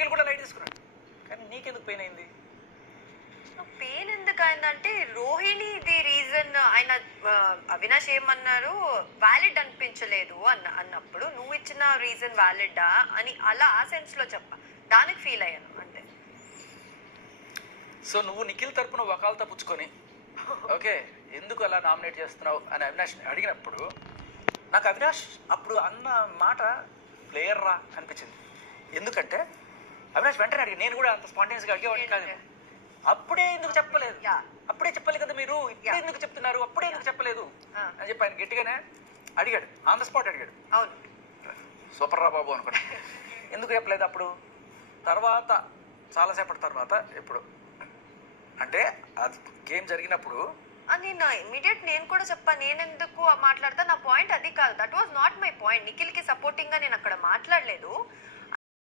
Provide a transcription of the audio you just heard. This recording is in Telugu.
నిఖిల్ కూడా లైట్ తీసుకున్నాడు. కానీ నీకెందుకు పెయిన్ అయింది? పెయిన్ ఎందుకు అయిందంటే రోహిణి ది రీజన్. ఆయన అవినాష్ ఏమన్నారు, వ్యాలిడ్ అనిపించలేదు అన్నప్పుడు నువ్వు ఇచ్చిన రీజన్ వ్యాలిడా అని అలా ఆ సెన్స్ లో చెప్ప, దానికి ఫీల్ అయ్యాను అంతే. సో నువ్వు నిఖిల్ తరపున వకాలతో పుచ్చుకొని ఓకే ఎందుకు అలా నామినేట్ చేస్తున్నావు అని అవినాష్ అడిగినప్పుడు నాకు అవినాష్ అప్పుడు అన్న మాట ప్లేయర్ రా అనిపించింది. ఎందుకంటే అవినాష్ వెంటనే అడిగి, నేను కూడా అంత స్పాంటేనియస్గా అడిగేవాడిని కాదు. అప్పుడే ఎందుకు చెప్పలేదు, అప్పుడే చెప్పాలి కదా మీరు, ఇప్పుడే ఎందుకు చెప్తున్నారు, అప్పుడే ఎందుకు చెప్పలేదు అని చెప్పి ఆయన గట్టిగానే అడిగాడు, ఆన్ ద స్పాట్ అడిగాడు. అవును, సూపర్ రా బాబు అనుకున్నా. ఎందుకు చెప్పలేదు అప్పుడు? తర్వాత చాలాసేపటి తర్వాత ఎప్పుడు అంటే అది గేమ్ జరిగినప్పుడు నేను ఇమీడియట్ నేను కూడా చెప్పాను, నేను ఎందుకు మాట్లాడతా, నా పాయింట్ అది కాదు. That was not my point. నిఖిల్కి సపోర్టింగ్గా నేను అక్కడ మాట్లాడలేదు.